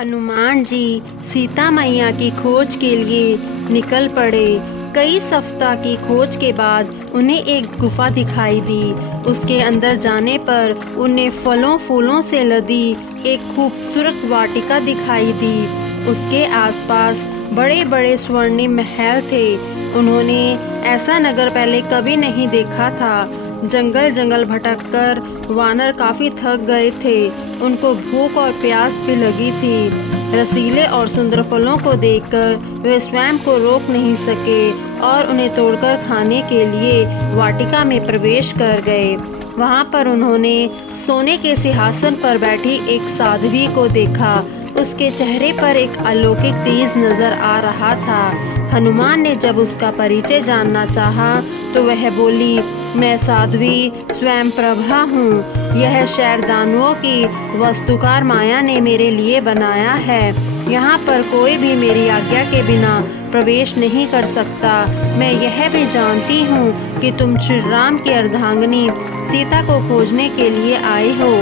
हनुमान जी सीता मैया की खोज के लिए निकल पड़े। कई सप्ताह की खोज के बाद उन्हें एक गुफा दिखाई दी। उसके अंदर जाने पर उन्हें फलों फूलों से लदी एक खूबसूरत वाटिका दिखाई दी। उसके आसपास बड़े बड़े स्वर्णिम महल थे। उन्होंने ऐसा नगर पहले कभी नहीं देखा था। जंगल जंगल भटककर वानर काफी थक गए थे। उनको भूख और प्यास भी लगी थी। रसीले और सुंदर फलों को देखकर वे स्वयं को रोक नहीं सके और उन्हें तोड़कर खाने के लिए वाटिका में प्रवेश कर गए। वहां पर उन्होंने सोने के सिंहासन पर बैठी एक साध्वी को देखा। उसके चेहरे पर एक अलौकिक तेज नजर आ रहा था। हनुमान ने जब उसका परिचय जानना चाहा तो वह बोली, मैं साध्वी स्वयं प्रभा हूँ। यह शहर दानवों की वास्तुकार माया ने मेरे लिए बनाया है। यहाँ पर कोई भी मेरी आज्ञा के बिना प्रवेश नहीं कर सकता। मैं यह भी जानती हूँ कि तुम श्री राम की अर्धांगिनी सीता को खोजने के लिए आए हो,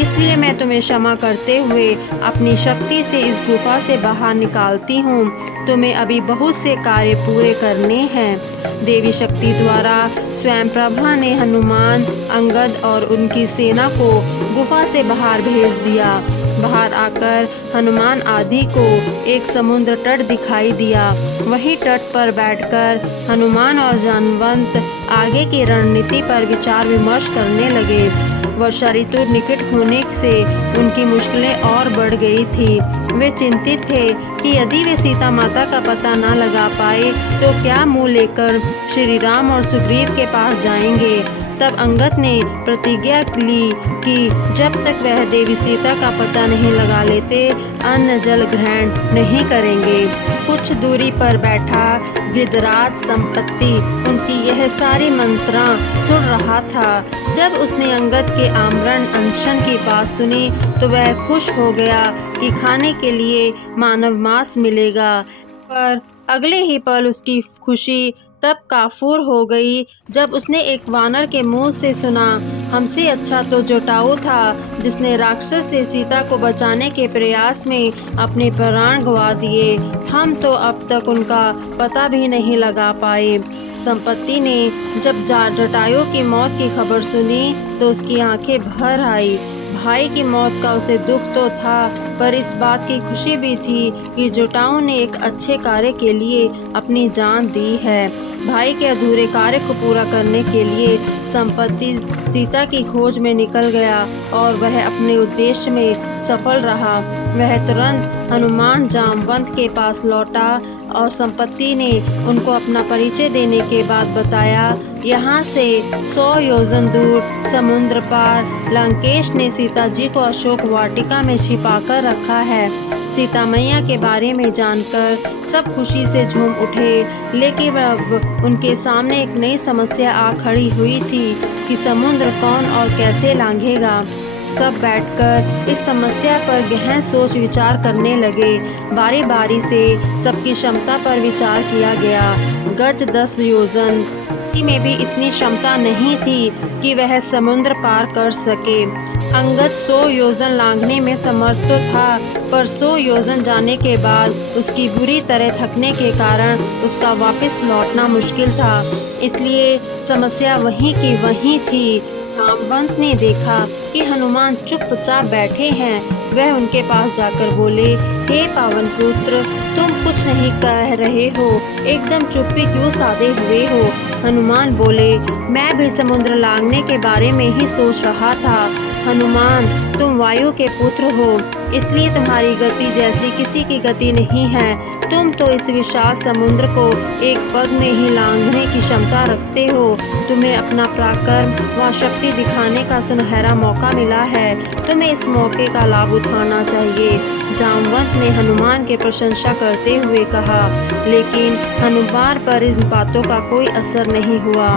इसलिए मैं तुम्हें क्षमा करते हुए अपनी शक्ति से इस गुफा से बाहर निकालती हूँ। तुम्हें अभी बहुत से कार्य पूरे करने हैं। देवी शक्ति द्वारा स्वयं प्रभा ने हनुमान, अंगद और उनकी सेना को गुफा से बाहर भेज दिया। बाहर आकर हनुमान आदि को एक समुद्र तट दिखाई दिया। वहीं तट पर बैठकर हनुमान और जामवंत आगे की रणनीति पर विचार विमर्श करने लगे। वर्षा ऋतु निकट होने से उनकी मुश्किलें और बढ़ गई थी। वे चिंतित थे कि यदि वे सीता माता का पता न लगा पाए तो क्या मुंह लेकर श्री राम और सुग्रीव के पास जाएंगे। तब अंगद ने प्रतिज्ञा ली कि जब तक वह देवी सीता का पता नहीं लगा लेते अन्न जल ग्रहण नहीं करेंगे। कुछ दूरी पर बैठा गिरिराज संपत्ति उनकी यह सारी मंत्रा सुन रहा था। जब उसने अंगद के आमरण अनशन की बात सुनी तो वह खुश हो गया कि खाने के लिए मानव मांस मिलेगा। पर अगले ही पल उसकी खुशी तब काफूर हो गई जब उसने एक वानर के मुंह से सुना, हमसे अच्छा तो जटायु था जिसने राक्षस से सीता को बचाने के प्रयास में अपने प्राण गंवा दिए। हम तो अब तक उनका पता भी नहीं लगा पाए। संपत्ति ने जब जटायु की मौत की खबर सुनी तो उसकी आंखें भर आई। भाई की मौत का उसे दुख तो था, पर इस बात की खुशी भी थी कि जटायु ने एक अच्छे कार्य के लिए अपनी जान दी है। भाई के अधूरे कार्य को पूरा करने के लिए संपत्ति सीता की खोज में निकल गया और वह अपने उद्देश्य में सफल रहा। वह तुरंत हनुमान जामवंत के पास लौटा और संपत्ति ने उनको अपना परिचय देने के बाद बताया, यहाँ से 100 योजन दूर समुद्र पार लंकेश ने सीता जी को अशोक वाटिका में छिपाकर रखा है। सीता मैया के बारे में जानकर सब खुशी से झूम उठे, लेकिन अब उनके सामने एक नई समस्या आ खड़ी हुई थी कि समुद्र कौन और कैसे लांघेगा। सब बैठकर इस समस्या पर गहन सोच विचार करने लगे। बारी बारी से सबकी क्षमता पर विचार किया गया। गज 10 योजन में भी इतनी क्षमता नहीं थी कि वह समुद्र पार कर सके। अंगद 100 योजन लांघने में समर्थ तो था, पर 100 योजन जाने के बाद उसकी बुरी तरह थकने के कारण उसका वापस लौटना मुश्किल था। इसलिए समस्या वहीं की वहीं थी। जामवंत ने देखा कि हनुमान चुपचाप बैठे हैं। वह उनके पास जाकर बोले, हे पावन पुत्र, तुम कुछ नहीं कह रहे हो, एकदम चुप्पी क्यों साधे हुए हो। हनुमान बोले, मैं भी समुद्र लांघने के बारे में ही सोच रहा था। हनुमान, तुम वायु के पुत्र हो, इसलिए तुम्हारी गति जैसी किसी की गति नहीं है। तुम तो इस विशाल समुद्र को एक पग में ही लांघने की क्षमता रखते हो। तुम्हें अपना पराक्रम व शक्ति दिखाने का सुनहरा मौका मिला है। तुम्हें इस मौके का लाभ उठाना चाहिए। जामवंत ने हनुमान की प्रशंसा करते हुए कहा, लेकिन हनुमान पर इन बातों का कोई असर नहीं हुआ।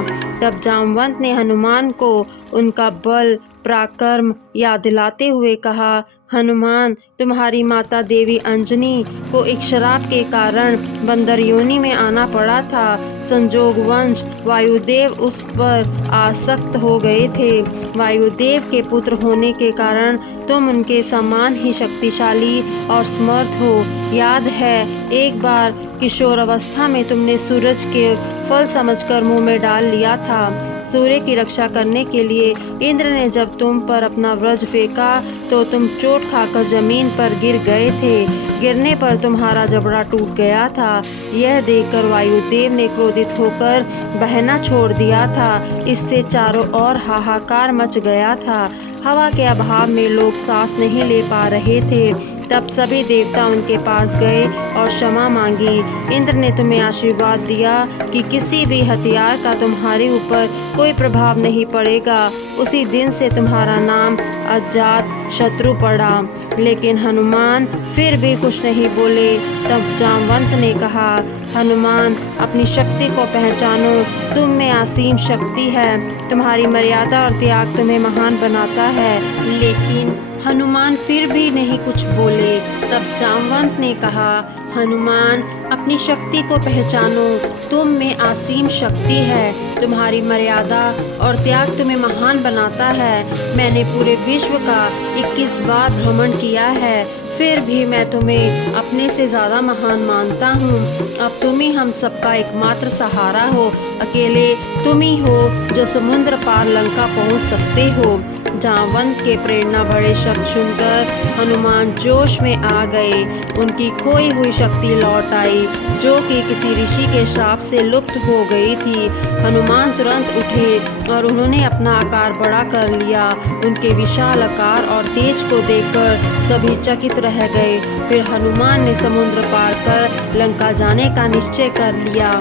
तब जामवंत ने हनुमान को उनका बल पराक्रम याद दिलाते हुए कहा, हनुमान, तुम्हारी माता देवी अंजनी को एक श्राप के कारण बंदर योनि में आना पड़ा था। संजोगवंश वायुदेव उस पर आसक्त हो गए थे। वायुदेव के पुत्र होने के कारण तुम उनके समान ही शक्तिशाली और समर्थ हो। याद है, एक बार किशोर अवस्था में तुमने सूरज के फल समझकर मुंह में डाल लिया था। सूर्य की रक्षा करने के लिए इंद्र ने जब तुम पर अपना वज्र फेंका तो तुम चोट खाकर जमीन पर गिर गए थे। गिरने पर तुम्हारा जबड़ा टूट गया था। यह देखकर वायुदेव ने क्रोधित होकर बहना छोड़ दिया था। इससे चारों ओर हाहाकार मच गया था। हवा के अभाव में लोग सांस नहीं ले पा रहे थे। तब सभी देवता उनके पास गए और क्षमा मांगी। इंद्र ने तुम्हें आशीर्वाद दिया कि किसी भी हथियार का तुम्हारे ऊपर कोई प्रभाव नहीं पड़ेगा। उसी दिन से तुम्हारा नाम अजात शत्रु पड़ा। लेकिन हनुमान फिर भी कुछ नहीं बोले। तब जामवंत ने कहा, हनुमान, अपनी शक्ति को पहचानो। तुम में असीम शक्ति है। तुम्हारी मर्यादा और त्याग तुम्हें महान बनाता है। लेकिन हनुमान फिर भी नहीं कुछ बोले। तब जामवंत ने कहा, हनुमान, अपनी शक्ति को पहचानो। तुम में असीम शक्ति है। तुम्हारी मर्यादा और त्याग तुम्हें महान बनाता है। मैंने पूरे विश्व का 21 बार भ्रमण किया है, फिर भी मैं तुम्हें अपने से ज़्यादा महान मानता हूँ। अब तुम ही हम सबका एकमात्र सहारा हो। अकेले तुम ही हो जो समुद्र पार लंका पहुँच सकते हो। जामवंत के प्रेरणा भरे शब्द सुनकर हनुमान जोश में आ गए। उनकी खोई हुई शक्ति लौट आई, जो कि किसी ऋषि के श्राप से लुप्त हो गई थी। हनुमान तुरंत उठे और उन्होंने अपना आकार बड़ा कर लिया। उनके विशाल आकार और तेज को देखकर सभी चकित रह गए। फिर हनुमान ने समुद्र पार कर लंका जाने का निश्चय कर लिया।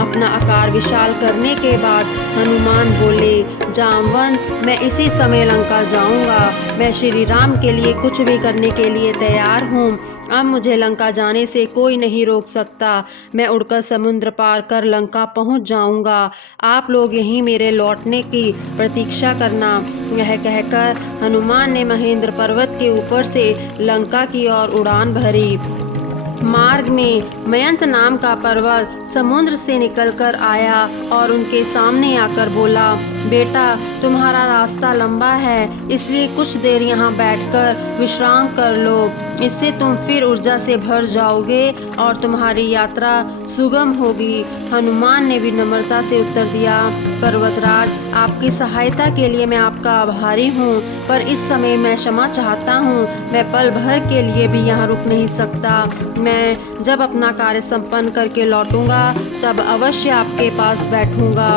अपना आकार विशाल करने के बाद हनुमान बोले, जामवंत, मैं इसी समय लंका जाऊंगा। मैं श्री राम के लिए कुछ भी करने के लिए तैयार हूँ। अब मुझे लंका जाने से कोई नहीं रोक सकता। मैं उड़कर समुद्र पार कर लंका पहुँच जाऊंगा। आप लोग यहीं मेरे लौटने की प्रतीक्षा करना। यह कहकर हनुमान ने महेंद्र पर्वत के ऊपर से लंका की ओर उड़ान भरी। मार्ग में मयंत नाम का पर्वत समुद्र से निकलकर आया और उनके सामने आकर बोला, बेटा, तुम्हारा रास्ता लंबा है, इसलिए कुछ देर यहाँ बैठकर विश्राम कर लो। इससे तुम फिर ऊर्जा से भर जाओगे और तुम्हारी यात्रा सुगम होगी। हनुमान ने विनम्रता से उत्तर दिया, पर्वतराज, आपकी सहायता के लिए मैं आपका आभारी हूँ, पर इस समय मैं क्षमा चाहता हूँ। मैं पल भर के लिए भी यहाँ रुक नहीं सकता। मैं जब अपना कार्य संपन्न करके लौटूंगा तब अवश्य आपके पास बैठूंगा।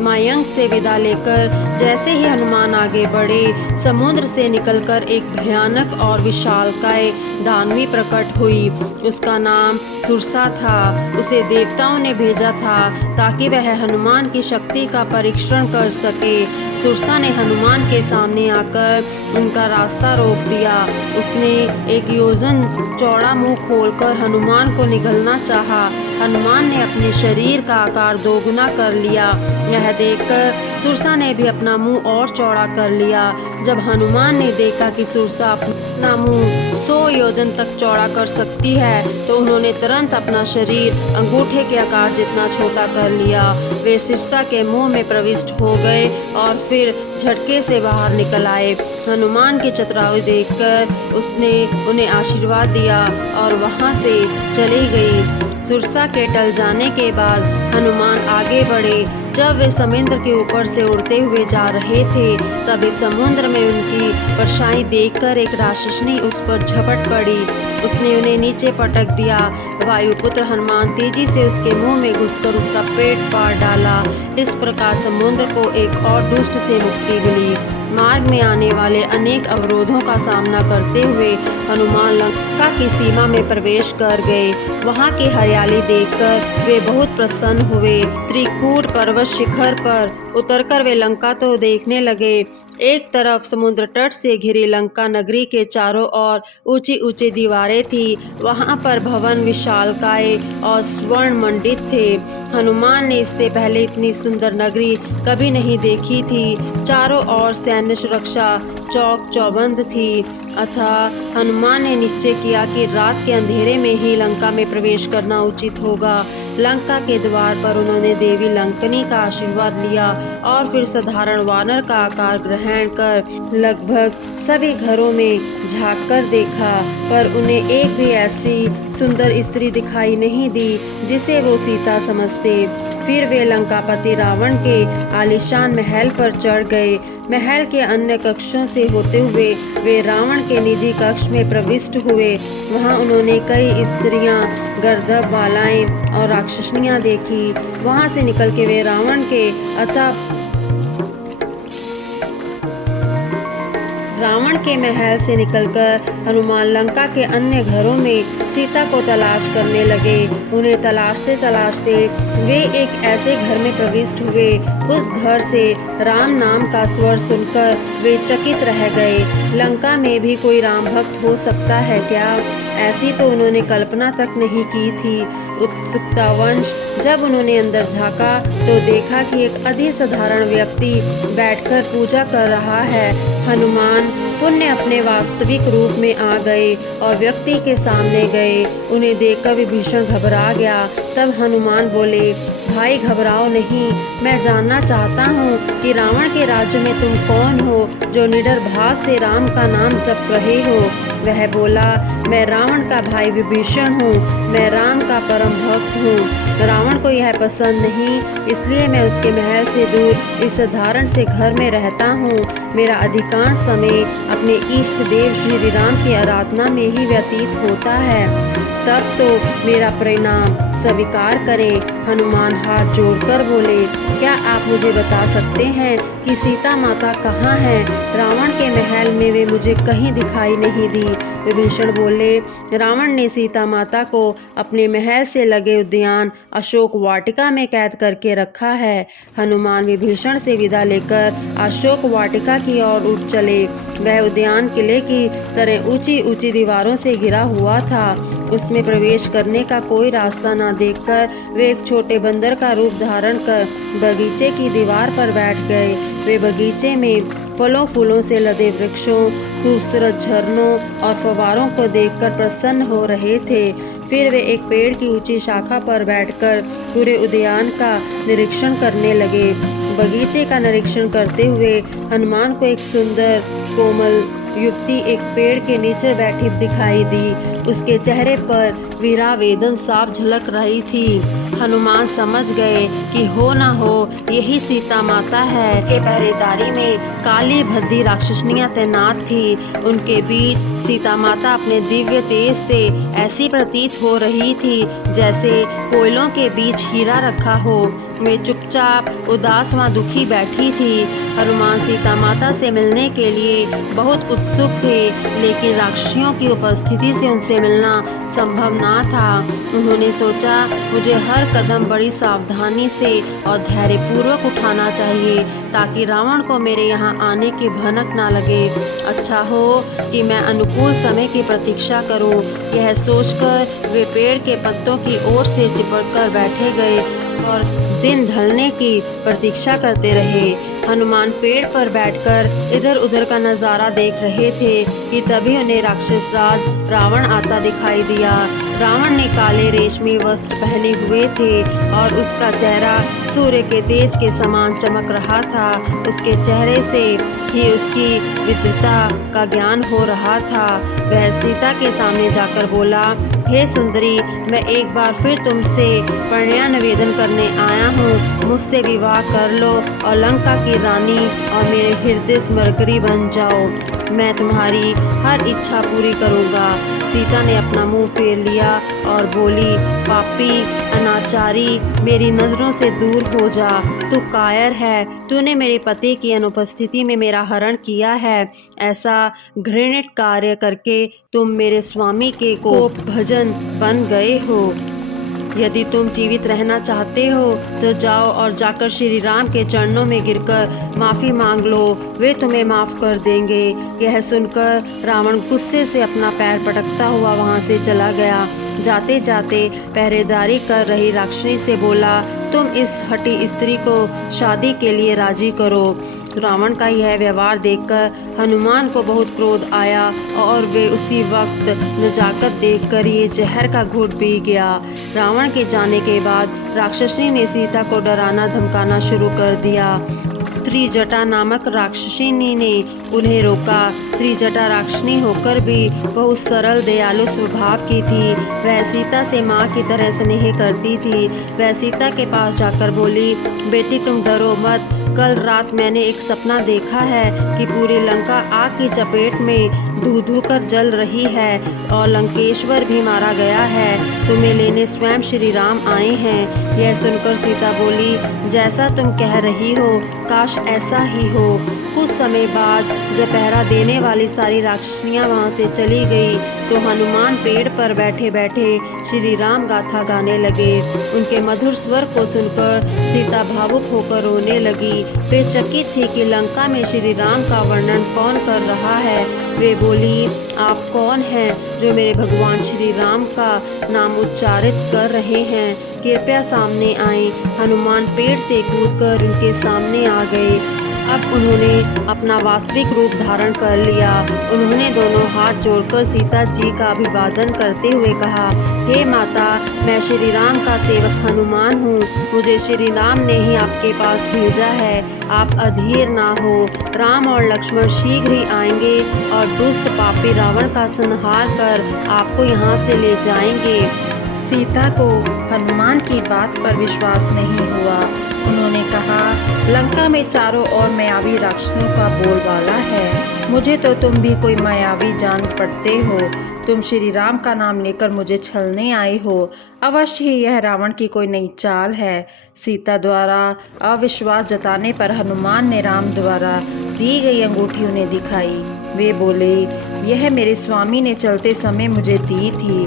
मायंक से विदा लेकर जैसे ही हनुमान आगे बढ़े, समुद्र से निकलकर एक भयानक और विशालकाय दानवी प्रकट हुई। उसका नाम सुरसा था। उसे देवताओं ने भेजा था ताकि वह हनुमान की शक्ति का परीक्षण कर सके। सुरसा ने हनुमान के सामने आकर उनका रास्ता रोक दिया। उसने एक योजन चौड़ा मुंह खोलकर हनुमान को निगलना चाहा। हनुमान ने अपने शरीर का आकार दोगुना कर लिया। यह देखकर सुरसा ने भी अपना मुंह और चौड़ा कर लिया। जब हनुमान ने देखा कि सुरसा अपना मुंह 100 योजन तक चौड़ा कर सकती है, तो उन्होंने तुरंत अपना शरीर अंगूठे के आकार जितना छोटा कर लिया। वे सुरसा के मुंह में प्रविष्ट हो गए और फिर झटके से बाहर निकल आए। हनुमान की चतुराई देखकर उसने उन्हें आशीर्वाद दिया और वहां से चली गई। सुरसा के टल जाने के बाद हनुमान आगे बढ़े। जब वे समुद्र के ऊपर से उड़ते हुए जा रहे थे, तब इस समुद्र में उनकी परछाई देखकर एक राक्षसनी उस पर झपट पड़ी। उसने उन्हें नीचे पटक दिया। वायुपुत्र हनुमान तेजी से उसके मुंह में घुसकर उसका पेट फाड़ डाला। इस प्रकार समुद्र को एक और दुष्ट से मुक्ति मिली। मार्ग में आने वाले अनेक अवरोधों का सामना करते हुए हनुमान लंका की सीमा में प्रवेश कर गए। वहां की हरियाली देखकर वे बहुत प्रसन्न हुए। त्रिकूट पर्वत शिखर पर उतरकर वे लंका तो देखने लगे, एक तरफ समुद्र तट से घिरी लंका नगरी के चारों ओर ऊंची ऊंची दीवारें थी। वहां पर भवन विशालकाय और स्वर्ण मंडित थे। हनुमान ने इससे पहले इतनी सुंदर नगरी कभी नहीं देखी थी। चारों ओर सैन्य सुरक्षा चौक चौबंद थी। अतः हनुमान ने निश्चय किया कि रात के अंधेरे में ही लंका में प्रवेश करना उचित होगा। लंका के द्वार पर उन्होंने देवी लंकनी का आशीर्वाद लिया और फिर साधारण वानर का आकार ग्रहण कर लगभग सभी घरों में झांक कर देखा, पर उन्हें एक भी ऐसी सुंदर स्त्री दिखाई नहीं दी जिसे वो सीता समझते। फिर वे लंकापति रावण के आलीशान महल पर चढ़ गए। महल के अन्य कक्षों से होते हुए वे रावण के निजी कक्ष में प्रविष्ट हुए। वहां उन्होंने कई स्त्रियां, गर्दभ बालाएं और राक्षसनियां देखी। वहां से निकल के वे रावण के महल से निकलकर हनुमान लंका के अन्य घरों में सीता को तलाश करने लगे। उन्हें तलाशते तलाशते वे एक ऐसे घर में प्रविष्ट हुए। उस घर से राम नाम का स्वर सुनकर वे चकित रह गए। लंका में भी कोई राम भक्त हो सकता है क्या? ऐसी तो उन्होंने कल्पना तक नहीं की थी। उत्सुकतावश जब उन्होंने अंदर झांका तो देखा कि एक अति साधारण व्यक्ति बैठकर पूजा कर रहा है। हनुमान पुण्य अपने वास्तविक रूप में आ गए और व्यक्ति के सामने गए। उन्हें देखकर विभीषण घबरा गया। तब हनुमान बोले, भाई घबराओ नहीं, मैं जानना चाहता हूँ कि रावण के राज्य में तुम कौन हो जो निडर भाव से राम का नाम जप रहे हो। वह बोला, मैं रावण का भाई विभीषण हूँ, मैं राम का परम भक्त हूँ। रावण को यह पसंद नहीं, इसलिए मैं उसके महल से दूर इस साधारण से घर में रहता हूँ। मेरा अधिकांश समय अपने इष्ट देव श्री राम की आराधना में ही व्यतीत होता है। तब तो मेरा परिणाम स्वीकार करें। हनुमान हाथ जोड़कर बोले, क्या आप मुझे बता सकते हैं कि सीता माता कहाँ हैं? रावण के महल में वे मुझे कहीं दिखाई नहीं दी। विभीषण बोले, रावण ने सीता माता को अपने महल से लगे उद्यान अशोक वाटिका में कैद करके रखा है। हनुमान विभीषण से विदा लेकर अशोक वाटिका की ओर उठ चले। वह उद्यान किले की तरह ऊंची ऊंची दीवारों से घिरा हुआ था। उसमें प्रवेश करने का कोई रास्ता न देखकर वे एक छोटे बंदर का रूप धारण कर बगीचे की दीवार पर बैठ गए। वे बगीचे में फलों फूलों से लदे वृक्षों, खूबसूरत झरनों और फव्वारों को देखकर प्रसन्न हो रहे थे। फिर वे एक पेड़ की ऊंची शाखा पर बैठकर पूरे उद्यान का निरीक्षण करने लगे। बगीचे का निरीक्षण करते हुए हनुमान को एक सुंदर कोमल युवती एक पेड़ के नीचे बैठी दिखाई दी। उसके चेहरे पर वीरावेदन साफ झलक रही थी। हनुमान समझ गए कि हो ना हो यही सीता माता है। के पहरेदारी में काली भद्दी राक्षसनियां तैनात थी। उनके बीच सीता माता अपने दिव्य तेज से ऐसी प्रतीत हो रही थी जैसे कोयलों के बीच हीरा रखा हो। वे चुपचाप उदास व दुखी बैठी थी। हनुमान सीता माता से मिलने के लिए बहुत उत्सुक थे, लेकिन राक्षसियों की उपस्थिति से उनसे मिलना संभव ना था। उन्होंने सोचा, मुझे हर कदम बड़ी सावधानी से और धैर्यपूर्वक उठाना चाहिए ताकि रावण को मेरे यहाँ आने की भनक ना लगे। अच्छा हो कि मैं अनुकूल समय की प्रतीक्षा करूं। यह सोचकर वे पेड़ के पत्तों की ओर से चिपक कर बैठे गए और दिन ढलने की प्रतीक्षा करते रहे। हनुमान पेड़ पर बैठकर इधर उधर का नज़ारा देख रहे थे कि तभी उन्हें राक्षस राज रावण आता दिखाई दिया। रावण ने काले रेशमी वस्त्र पहने हुए थे और उसका चेहरा सूर्य के तेज के समान चमक रहा था। उसके चेहरे से ही उसकी विद्वता का ज्ञान हो रहा था। वह सीता के सामने जाकर बोला, हे सुंदरी, मैं एक बार फिर तुमसे प्रणय निवेदन करने आया हूँ। मुझसे विवाह कर लो और लंका की रानी और मेरे हृदय स्मरकरी बन जाओ। मैं तुम्हारी हर इच्छा पूरी करूँगा। सीता ने अपना मुंह फेर लिया और बोली, पापी अनाचारी, मेरी नज़रों से दूर हो जा। तू कायर है। तूने मेरे पति की अनुपस्थिति में मेरा हरण किया है। ऐसा घृणित कार्य करके तुम मेरे स्वामी के कोप भजन बन गए हो। यदि तुम जीवित रहना चाहते हो तो जाओ और जाकर श्री राम के चरणों में गिरकर माफ़ी मांग लो, वे तुम्हें माफ़ कर देंगे। यह सुनकर रावण गुस्से से अपना पैर पटकता हुआ वहाँ से चला गया। जाते जाते पहरेदारी कर रही राक्षसी से बोला, तुम इस हठी स्त्री को शादी के लिए राजी करो। रावण का यह व्यवहार देखकर हनुमान को बहुत क्रोध आया और वे उसी वक्त नजाकत देखकर ये जहर का घूंट पी गया। रावण के जाने के बाद राक्षसी ने सीता को डराना धमकाना शुरू कर दिया। त्रिजटा नामक राक्षसिनी ने उन्हें रोका। त्रिजटा राक्षसी होकर भी बहुत सरल दयालु स्वभाव की थी। वह सीता से माँ की तरह स्नेह करती थी। वह सीता के पास जाकर बोली, बेटी तुम डरो मत, कल रात मैंने एक सपना देखा है कि पूरी लंका आग की चपेट में धू धू कर जल रही है और लंकेश्वर भी मारा गया है। तुम्हें लेने स्वयं श्री राम आए हैं। यह सुनकर सीता बोली, जैसा तुम कह रही हो काश ऐसा ही हो। कुछ समय बाद जब पहरा देने वाली सारी राक्षसियाँ वहाँ से चली गई तो हनुमान पेड़ पर बैठे बैठे श्री राम गाथा गाने लगे। उनके मधुर स्वर को सुनकर सीता भावुक होकर रोने लगी। वे चकित थी कि लंका में श्री राम का वर्णन कौन कर रहा है। वे बोली, आप कौन हैं जो मेरे भगवान श्री राम का नाम उच्चारित कर रहे हैं? कृपया सामने आए। हनुमान पेड़ से कूदकर उनके सामने आ गए। अब उन्होंने अपना वास्तविक रूप धारण कर लिया। उन्होंने दोनों हाथ जोड़कर सीता जी का अभिवादन करते हुए कहा, हे माता, मैं श्री राम का सेवक हनुमान हूँ। मुझे श्री राम ने ही आपके पास भेजा है। आप अधीर ना हो। राम और लक्ष्मण शीघ्र ही आएंगे और दुष्ट पापी रावण का संहार कर आपको यहाँ से ले जाएंगे। सीता को हनुमान की बात पर विश्वास नहीं हुआ। उन्होंने कहा, लंका में चारों ओर मायावी राक्षसों का बोलबाला है। मुझे तो तुम भी कोई मायावी जान पड़ते हो। तुम श्री राम का नाम लेकर मुझे छलने आई हो। अवश्य ही यह रावण की कोई नई चाल है। सीता द्वारा अविश्वास जताने पर हनुमान ने राम द्वारा दी गई अंगूठी उन्हें दिखाई। वे बोले, यह मेरे स्वामी ने चलते समय मुझे दी थी।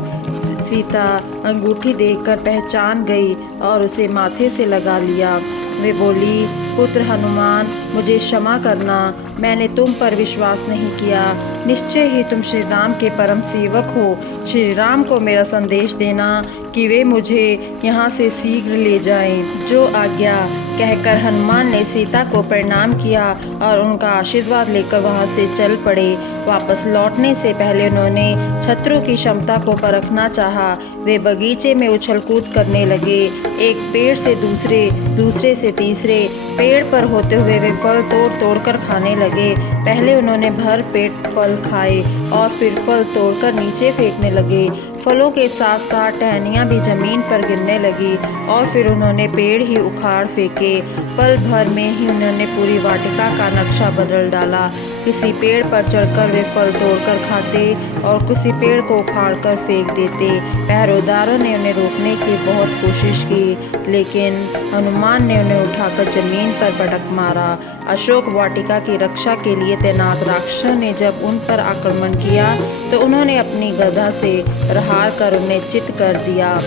सीता अंगूठी देखकर पहचान गई और उसे माथे से लगा लिया। वे बोली, पुत्र हनुमान, मुझे क्षमा करना, मैंने तुम पर विश्वास नहीं किया। निश्चय ही तुम श्री राम के परम सेवक हो। श्री राम को मेरा संदेश देना कि वे मुझे यहाँ से शीघ्र ले जाएं। जो आज्ञा कहकर हनुमान ने सीता को प्रणाम किया और उनका आशीर्वाद लेकर वहाँ से चल पड़े। वापस लौटने से पहले उन्होंने शत्रु की क्षमता को परखना चाहा। वे बगीचे में उछल कूद करने लगे। एक पेड़ से दूसरे, दूसरे से तीसरे पेड़ पर होते हुए वे फल तोड़ तोड़ कर खाने लगे। पहले उन्होंने भर पेट फल खाए और फिर फल तोड़कर नीचे फेंकने लगे। फलों के साथ साथ टहनियाँ भी जमीन पर गिरने लगी और फिर उन्होंने पेड़ ही उखाड़ फेंके। पल भर में ही उन्होंने पूरी वाटिका का नक्शा बदल डाला। किसी पेड़ पर चढ़कर वे फल तोड़कर खाते और किसी पेड़ को उखाड़कर फेंक देते। पहरेदारों ने उन्हें रोकने की बहुत कोशिश की, लेकिन हनुमान ने उन्हें उठाकर जमीन पर पटक मारा। अशोक वाटिका की रक्षा के लिए तैनात राक्षसों ने जब उन पर आक्रमण किया तो उन्होंने अपनी गदा से प्रहार कर उन्हें चित कर दिया।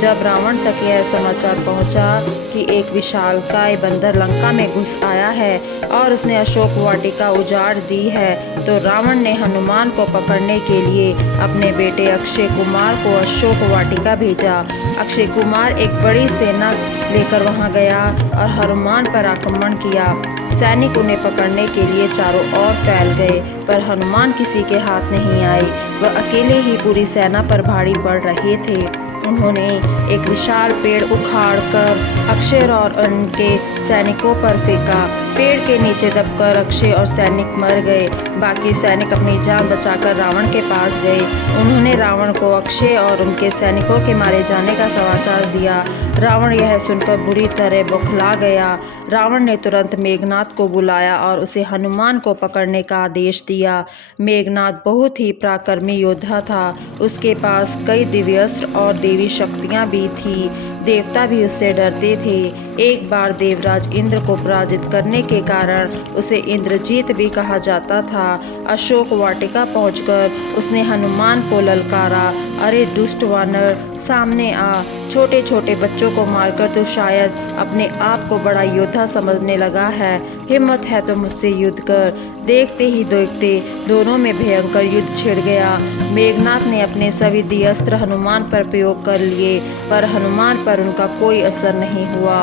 जब रावण तक यह समाचार पहुंचा कि एक विशालकाय बंदर लंका में घुस आया है और उसने अशोक वाटिका उजाड़ दी है, तो रावण ने हनुमान को पकड़ने के लिए अपने बेटे अक्षय कुमार को अशोक वाटिका भेजा। अक्षय कुमार एक बड़ी सेना लेकर वहां गया और हनुमान पर आक्रमण किया। सैनिक उन्हें पकड़ने के लिए चारों ओर फैल गए, पर हनुमान किसी के हाथ नहीं आए। वह अकेले ही पूरी सेना पर भारी पड़ रहे थे। उन्होंने एक विशाल पेड़ उखाड़कर अक्षय और उनके सैनिकों पर फेंका। पेड़ के नीचे दबकर अक्षय और सैनिक मर गए। बाकी सैनिक अपनी जान बचाकर रावण के पास गए। उन्होंने रावण को अक्षय और उनके सैनिकों के मारे जाने का समाचार दिया। रावण यह सुनकर बुरी तरह बौखला गया। रावण ने तुरंत मेघनाद को बुलाया और उसे हनुमान को पकड़ने का आदेश दिया। मेघनाद बहुत ही पराक्रमी योद्धा था। उसके पास कई दिव्यास्त्र और देवी शक्तियाँ भी थी। देवता भी उससे डरते थे। एक बार देवराज इंद्र को पराजित करने के कारण उसे इंद्रजीत भी कहा जाता था। अशोक वाटिका पहुंचकर उसने हनुमान को ललकारा, अरे दुष्ट वानर, सामने आ। छोटे छोटे बच्चों को मारकर तो शायद अपने आप को बड़ा योद्धा समझने लगा है। हिम्मत है तो मुझसे युद्ध कर। देखते ही देखते दोनों में भयंकर युद्ध छिड़ गया। मेघनाथ ने अपने सभी दिव्यास्त्र हनुमान पर प्रयोग कर लिए, पर हनुमान पर उनका कोई असर नहीं हुआ।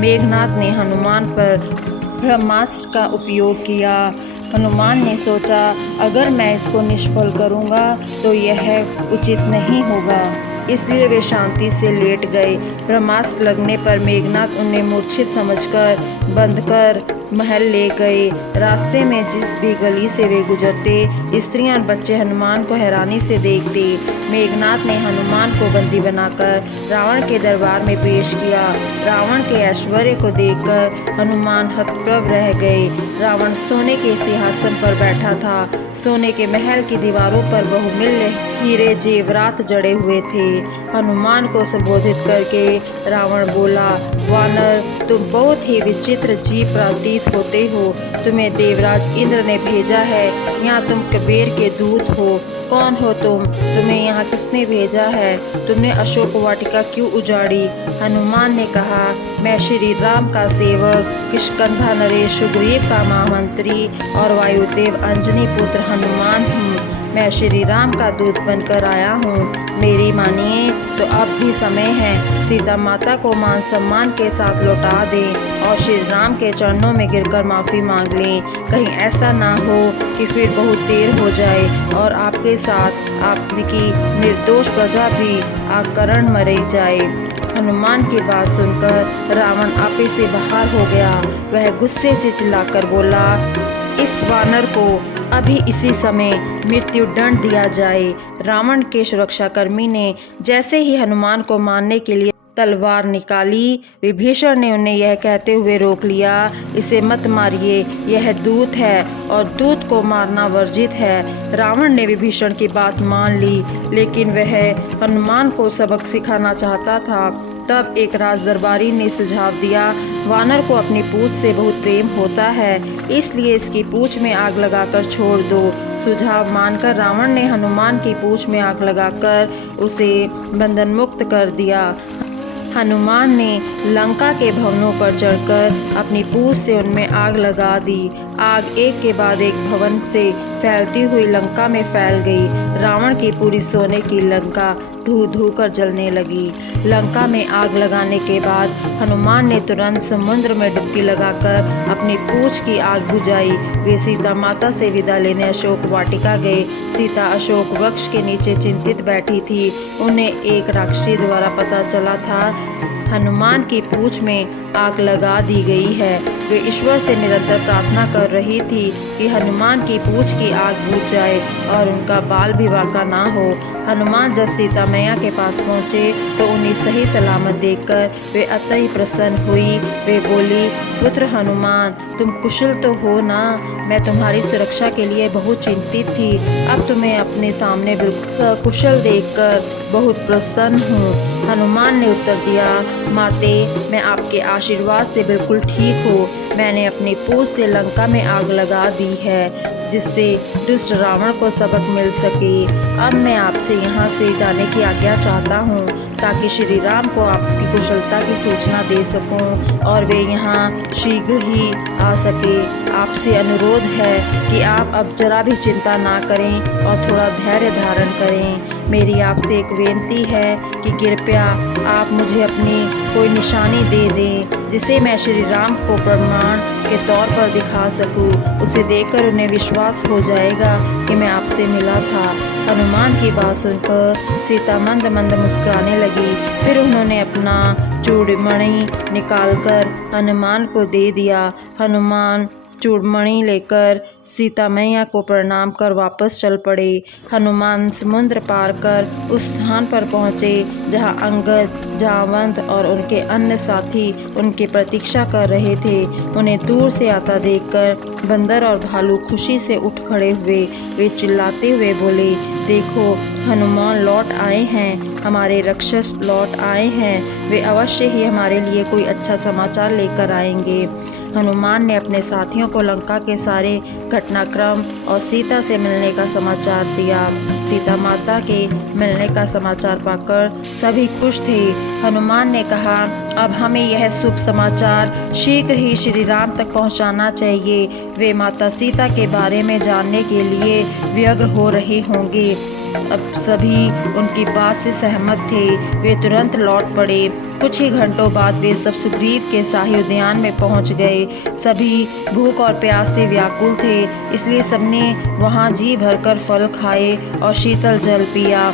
मेघनाथ ने हनुमान पर ब्रह्मास्त्र का उपयोग किया। हनुमान ने सोचा, अगर मैं इसको निष्फल करूंगा तो यह उचित नहीं होगा, इसलिए वे शांति से लेट गए। ब्रह्मास्त्र लगने पर मेघनाथ उन्हें मूर्छित समझकर बंधकर महल ले गए। रास्ते में जिस भी गली से वे गुजरते, स्त्रियां और बच्चे हनुमान को हैरानी से देखते। मेघनाथ ने हनुमान को बंदी बनाकर रावण के दरबार में पेश किया। रावण के ऐश्वर्य को देखकर हनुमान हतप्रभ रह गए। रावण सोने के सिंहासन पर बैठा था। सोने के महल की दीवारों पर बहुमूल्य हीरे जेवरात जड़े हुए थे। हनुमान को संबोधित करके रावण बोला, वानर, तुम बहुत ही विचित्र जीव प्रतीत होते हो। तुम्हें देवराज इंद्र ने भेजा है। यहाँ तुम कबीर के दूत हो। कौन हो तुम? तुम्हें यहाँ किसने भेजा है? तुमने अशोक वाटिका क्यों उजाड़ी? हनुमान ने कहा, मैं श्री राम का सेवक, किष्किंधा नरेश सुग्रीव का महामंत्री और वायुदेव अंजनी पुत्र हनुमान हूँ। मैं श्री राम का दूत बनकर आया हूँ। मेरी मानिए तो अब भी समय है। सीता माता को मान सम्मान के साथ लौटा दें और श्री राम के चरणों में गिरकर माफ़ी मांग लें। कहीं ऐसा ना हो कि फिर बहुत देर हो जाए और आपके साथ आपकी निर्दोष प्रजा भी आकरण मरी जाए। हनुमान की बात सुनकर रावण आपे से बाहर हो गया। वह गुस्से से चिल्लाकर बोला, इस वानर को अभी इसी समय मृत्यु दंड दिया जाए। रावण के सुरक्षाकर्मी ने जैसे ही हनुमान को मारने के लिए तलवार निकाली, विभीषण ने उन्हें यह कहते हुए रोक लिया, इसे मत मारिए, यह दूत है और दूत को मारना वर्जित है। रावण ने विभीषण की बात मान ली, लेकिन वह हनुमान को सबक सिखाना चाहता था। तब एक राजदरबारी ने सुझाव दिया, वानर को अपनी पूंछ से बहुत प्रेम होता है, इसलिए इसकी पूंछ में आग लगाकर छोड़ दो। सुझाव मानकर रावण ने हनुमान की पूंछ में आग लगाकर उसे बंधन मुक्त कर दिया। हनुमान ने लंका के भवनों पर चढ़कर अपनी पूंछ से उनमें आग लगा दी। आग एक के बाद एक भवन से फैलती हुई लंका में फैल गई। रावण की पूरी सोने की लंका धू धू कर जलने लगी। लंका में आग लगाने के बाद हनुमान ने तुरंत समुद्र में डुबकी लगाकर अपनी पूंछ की आग बुझाई। वे सीता माता से विदा लेने अशोक वाटिका गए। सीता अशोक वृक्ष के नीचे चिंतित बैठी थी। उन्हें एक राक्षसी द्वारा पता चला था हनुमान की पूंछ में आग लगा दी गई है। वे ईश्वर से निरंतर प्रार्थना कर रही थी कि हनुमान की पूंछ की आग बुझ जाए और उनका बाल विवाह का ना हो। हनुमान जब सीता मैया के पास पहुँचे तो उन्हें सही सलामत देखकर वे अति ही प्रसन्न हुई। वे बोली, पुत्र हनुमान, तुम कुशल तो हो ना? मैं तुम्हारी सुरक्षा के लिए बहुत चिंतित थी। अब तुम्हें अपने सामने बिल्कुल कुशल देखकर बहुत प्रसन्न हूँ। हनुमान ने उत्तर दिया, माते, मैं आपके आशीर्वाद से बिल्कुल ठीक हूँ। मैंने अपनी पूंछ से लंका में आग लगा दी है, जिससे दुष्ट रावण को सबक मिल सके। अब मैं आपसे यहाँ से जाने की आज्ञा चाहता हूँ, ताकि श्री राम को आपकी कुशलता की सूचना दे सकूं और वे यहाँ शीघ्र ही आ सके। आपसे अनुरोध है कि आप अब जरा भी चिंता ना करें और थोड़ा धैर्य धारण करें। मेरी आपसे एक विनती है कि कृपया आप मुझे अपनी कोई निशानी दे दें, जिसे मैं श्री राम को प्रमाण के तौर पर दिखा सकूं। उसे देखकर उन्हें विश्वास हो जाएगा कि मैं आपसे मिला था। हनुमान की बात सुनकर सीता मंद मंद मुस्कुराने लगी। फिर उन्होंने अपना चूड़मणि निकालकर हनुमान को दे दिया। हनुमान चूड़मणि लेकर सीता मैया को प्रणाम कर वापस चल पड़े। हनुमान समुद्र पार कर उस स्थान पर पहुँचे जहाँ अंगद, जामवंत और उनके अन्य साथी उनकी प्रतीक्षा कर रहे थे। उन्हें दूर से आता देखकर बंदर और भालू खुशी से उठ खड़े हुए। वे चिल्लाते हुए बोले, देखो, हनुमान लौट आए हैं, हमारे राक्षस लौट आए हैं। वे अवश्य ही हमारे लिए कोई अच्छा समाचार लेकर आएंगे। हनुमान ने अपने साथियों को लंका के सारे घटनाक्रम और सीता से मिलने का समाचार दिया। सीता माता के मिलने का समाचार पाकर सभी खुश थे। हनुमान ने कहा, अब हमें यह शुभ समाचार शीघ्र ही श्री राम तक पहुंचाना चाहिए। वे माता सीता के बारे में जानने के लिए व्यग्र हो रहे होंगे। अब सभी उनकी बात से सहमत थे। वे तुरंत लौट पड़े। कुछ ही घंटों बाद वे सब सुग्रीव के शाही उद्यान में पहुंच गए। सभी भूख और प्यास से व्याकुल थे, इसलिए सबने वहां जी भरकर फल खाए और शीतल जल पिया।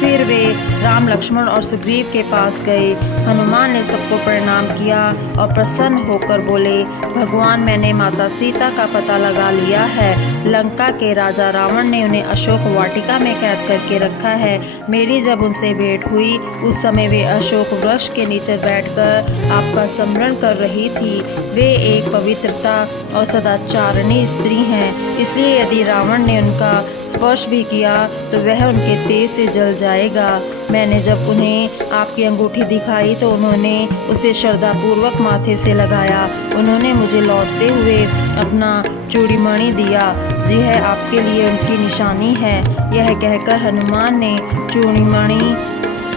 फिर वे राम, लक्ष्मण और सुग्रीव के पास गए। हनुमान ने सबको प्रणाम किया और प्रसन्न होकर बोले, भगवान, मैंने माता सीता का पता लगा लिया है। लंका के राजा रावण ने उन्हें अशोक वाटिका में कैद करके रखा है। मेरी जब उनसे भेंट हुई उस समय वे अशोक वृक्ष के नीचे बैठकर आपका स्मरण कर रही थी। वे एक पवित्रता और सदाचारिणी स्त्री हैं, इसलिए यदि रावण ने उनका स्पर्श भी किया तो वह उनके तेज से जल जाएगा। मैंने जब उन्हें आपकी अंगूठी दिखाई तो उन्होंने उसे श्रद्धापूर्वक माथे से लगाया। उन्होंने मुझे लौटते हुए अपना चूड़ीमणि दिया। यह आपके लिए उनकी निशानी है। यह कहकर हनुमान ने चूड़ीमणि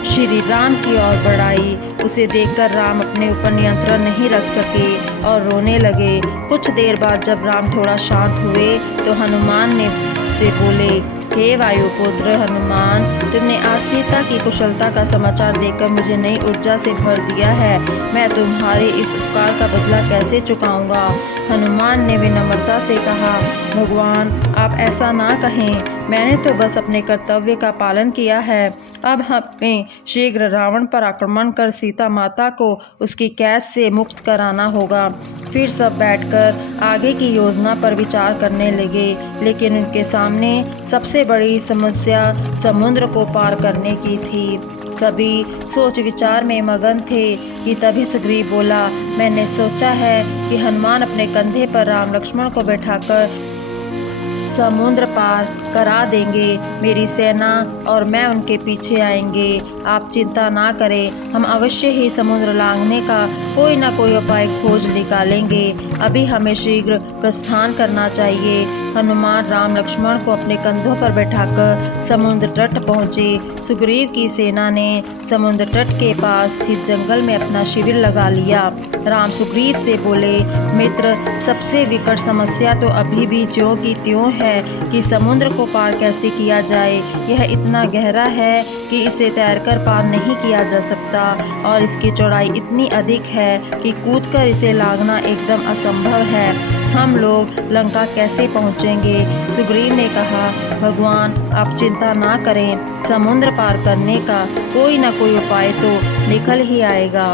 श्री राम की ओर बढ़ाई। उसे देखकर राम अपने ऊपर नियंत्रण नहीं रख सके और रोने लगे। कुछ देर बाद जब राम थोड़ा शांत हुए तो हनुमान ने से बोले, हे वायुपुत्र हनुमान, तुमने आज सीता की कुशलता का समाचार देकर मुझे नई ऊर्जा से भर दिया है। मैं तुम्हारे इस उपकार का बदला कैसे चुकाऊंगा? हनुमान ने विनम्रता से कहा, भगवान, आप ऐसा ना कहें। मैंने तो बस अपने कर्तव्य का पालन किया है। अब हमें शीघ्र रावण पर आक्रमण कर सीता माता को उसकी कैद से मुक्त कराना होगा। फिर सब बैठकर आगे की योजना पर विचार करने लगे, लेकिन उनके सामने सबसे बड़ी समस्या समुद्र को पार करने की थी। सभी सोच विचार में मगन थे कि तभी सुग्रीव बोला, मैंने सोचा है कि हनुमान अपने कंधे पर राम लक्ष्मण को बैठाकर समुद्र पार करा देंगे। मेरी सेना और मैं उनके पीछे आएंगे। आप चिंता ना करें, हम अवश्य ही समुद्र लांघने का कोई ना कोई उपाय खोज निकालेंगे। अभी हमें शीघ्र प्रस्थान करना चाहिए। हनुमान राम लक्ष्मण को अपने कंधों पर बैठाकर समुद्र तट पहुँचे। सुग्रीव की सेना ने समुद्र तट के पास स्थित जंगल में अपना शिविर लगा लिया। राम सुग्रीव से बोले, मित्र, सबसे विकट समस्या तो अभी भी ज्यों की त्यों है कि समुद्र को पार कैसे किया जाए। यह इतना गहरा है कि इसे तैरकर पार नहीं किया जा सकता और इसकी चौड़ाई इतनी अधिक है कि कूदकर इसे लांघना एकदम असंभव है। हम लोग लंका कैसे पहुँचेंगे? सुग्रीव ने कहा, भगवान, आप चिंता ना करें, समुद्र पार करने का कोई ना कोई उपाय तो निकल ही आएगा।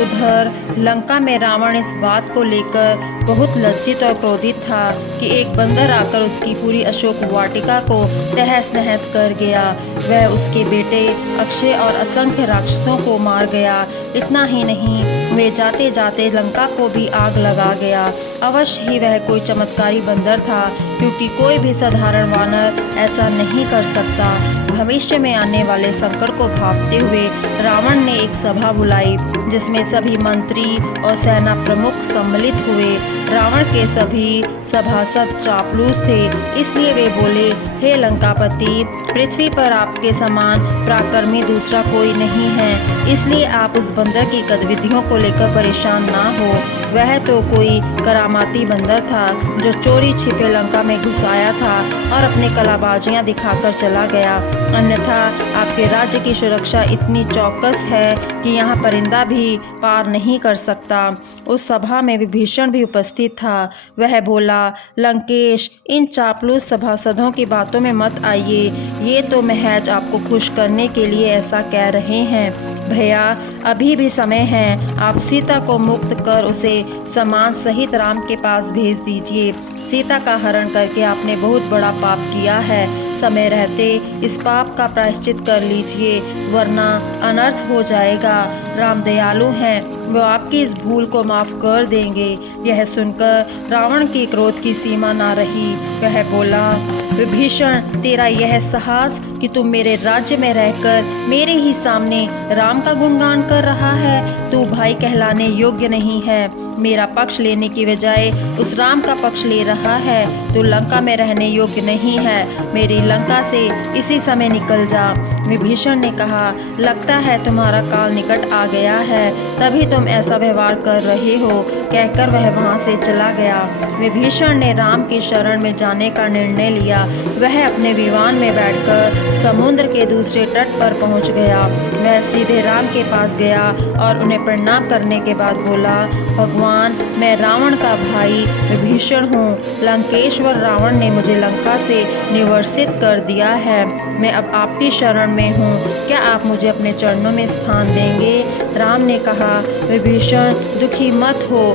उधर लंका में रावण इस बात को लेकर बहुत लज्जित और क्रोधित था कि एक बंदर आकर उसकी पूरी अशोक वाटिका को तहस नहस कर गया। वह उसके बेटे अक्षय और असंख्य राक्षसों को मार गया। इतना ही नहीं, वे जाते जाते लंका को भी आग लगा गया। अवश्य ही वह कोई चमत्कारी बंदर था, क्योंकि कोई भी साधारण वानर ऐसा नहीं कर सकता। भविष्य में आने वाले संकट को भांपते हुए रावण ने एक सभा बुलाई, जिसमें सभी मंत्री और सेना प्रमुख सम्मिलित हुए। रावण के सभी सभासद चापलूस थे, इसलिए वे बोले, हे लंकापति, पृथ्वी पर आपके समान पराक्रमी दूसरा कोई नहीं है, इसलिए आप उस बंदर की गतिविधियों को लेकर परेशान ना हो। वह तो कोई करामाती बंदर था जो चोरी छिपे लंका में घुस आया था और अपनी कलाबाजियां दिखाकर चला गया। अन्यथा आपके राज्य की सुरक्षा इतनी चौकस है कि यहाँ परिंदा भी पार नहीं कर सकता। उस सभा में विभीषण भी उपस्थित था। वह बोला, लंकेश, इन चापलूस सभासदों की बातों में मत आइए। ये तो महज आपको खुश करने के लिए ऐसा कह रहे हैं। भैया, अभी भी समय है। आप सीता को मुक्त कर उसे सामान सहित राम के पास भेज दीजिए। सीता का हरण करके आपने बहुत बड़ा पाप किया है। समय रहते इस पाप का प्रायश्चित कर लीजिए, वरना अनर्थ हो जाएगा। राम दयालु हैं, वो आपकी इस भूल को माफ़ कर देंगे। यह सुनकर रावण के क्रोध की सीमा ना रही। वह बोला, विभीषण, तेरा यह साहस कि तुम मेरे राज्य में रहकर मेरे ही सामने राम का गुणगान कर रहा है। तू भाई कहलाने योग्य नहीं है। मेरा पक्ष लेने की बजाय उस राम का पक्ष ले रहा है। तू लंका में रहने योग्य नहीं है। मेरी लंका से इसी समय निकल जा। विभीषण ने कहा, लगता है तुम्हारा काल निकट आ गया है, तभी तुम ऐसा व्यवहार कर रहे हो। कहकर वह वहाँ से चला गया। विभीषण ने राम की शरण में जाने का निर्णय लिया। वह अपने विमान में बैठकर समुद्र के दूसरे तट पर पहुँच गया। वह सीधे राम के पास गया और उन्हें प्रणाम करने के बाद बोला, भगवान, मैं रावण का भाई विभीषण हूँ। लंकेश्वर रावण ने मुझे लंका से निवर्सित कर दिया है। मैं अब आपकी शरण में हूँ। क्या आप मुझे अपने चरणों में स्थान देंगे? राम ने कहा, विभीषण, दुखी मत हो।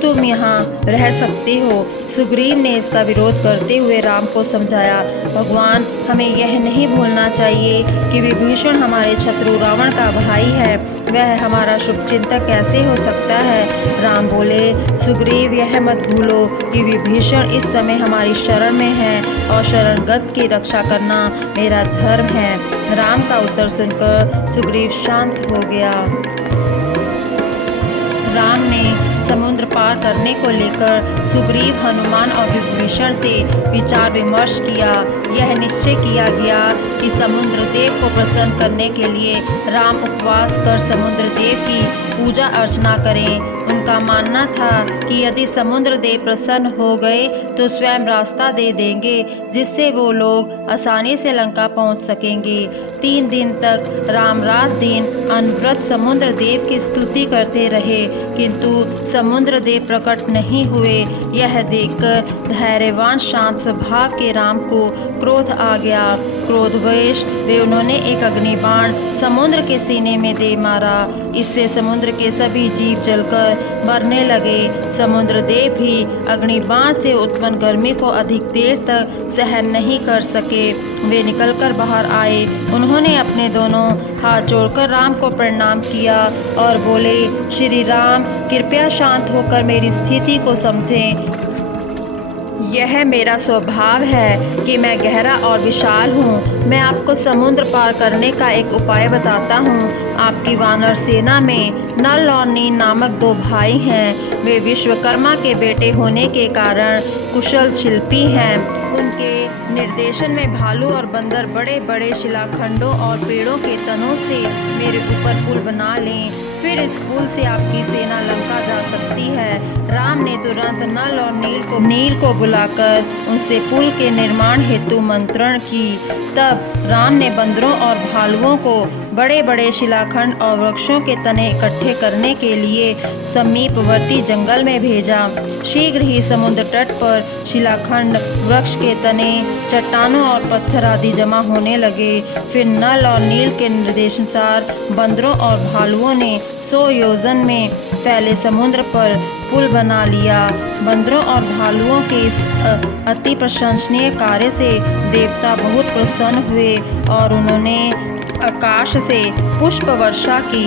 तुम यहाँ रह सकते हो। सुग्रीव ने इसका विरोध करते हुए राम को समझाया, भगवान, हमें यह नहीं भूलना चाहिए कि विभीषण हमारे शत्रु रावण का भाई है। वह हमारा शुभचिंतक कैसे हो सकता है? राम बोले, सुग्रीव, यह मत भूलो कि विभीषण इस समय हमारी शरण में है और शरणगत की रक्षा करना मेरा धर्म है। राम का उत्तर सुनकर सुग्रीव शांत हो गया। राम ने समुद्र पार करने को लेकर सुग्रीव, हनुमान और विभीषण से विचार विमर्श किया। यह निश्चय किया गया कि समुद्र देव को प्रसन्न करने के लिए राम उपवास कर समुद्र देव की पूजा अर्चना करें। उनका मानना था कि यदि समुद्र देव प्रसन्न हो गए तो स्वयं रास्ता दे देंगे, जिससे वो लोग आसानी से लंका पहुंच सकेंगे। 3 दिन तक राम रात दिन अनवरत समुद्र देव की स्तुति करते रहे, किंतु समुद्र देव प्रकट नहीं हुए। यह देखकर धैर्यवान शांत स्वभाव के राम को क्रोध आ गया। क्रोधवश वे उन्होंने एक अग्निबाण समुद्र के सीने में दे मारा। इससे समुद्र के सभी जीव जलकर मरने लगे। समुद्र देव भी अग्निबाण से उत्पन्न गर्मी को अधिक देर तक सहन नहीं कर सके। वे निकलकर बाहर आए। उन्होंने अपने दोनों हाथ जोड़कर राम को प्रणाम किया और बोले, श्री राम, कृपया शांत होकर मेरी स्थिति को समझें। यह मेरा स्वभाव है कि मैं गहरा और विशाल हूँ। मैं आपको समुद्र पार करने का एक उपाय बताता हूँ। आपकी वानर सेना में नल और नील नामक 2 भाई हैं। वे विश्वकर्मा के बेटे होने के कारण कुशल शिल्पी हैं। उनके निर्देशन में भालू और बंदर बड़े बड़े शिलाखंडों और पेड़ों के तनों से मेरे ऊपर पुल बना लें। फिर इस पुल से आपकी सेना लंका जा सकती है। राम ने तुरंत नल और नील को बुलाकर उनसे पुल के निर्माण हेतु मंत्रण की। तब राम ने बंदरों और भालुओं को बड़े बड़े शिलाखंड और वृक्षों के तने इकट्ठे करने के लिए समीपवर्ती जंगल में भेजा। शीघ्र ही समुद्र तट पर शिलाखंड, वृक्ष के तने, चट्टानों और पत्थर आदि जमा होने लगे। फिर नल और नील के निर्देशानुसार बंदरों और भालुओं ने 100 योजन में फैले समुद्र पर पुल बना लिया। बंदरों और भालुओं के इस अति प्रशंसनीय कार्य से देवता बहुत प्रसन्न हुए और उन्होंने आकाश से पुष्प वर्षा की।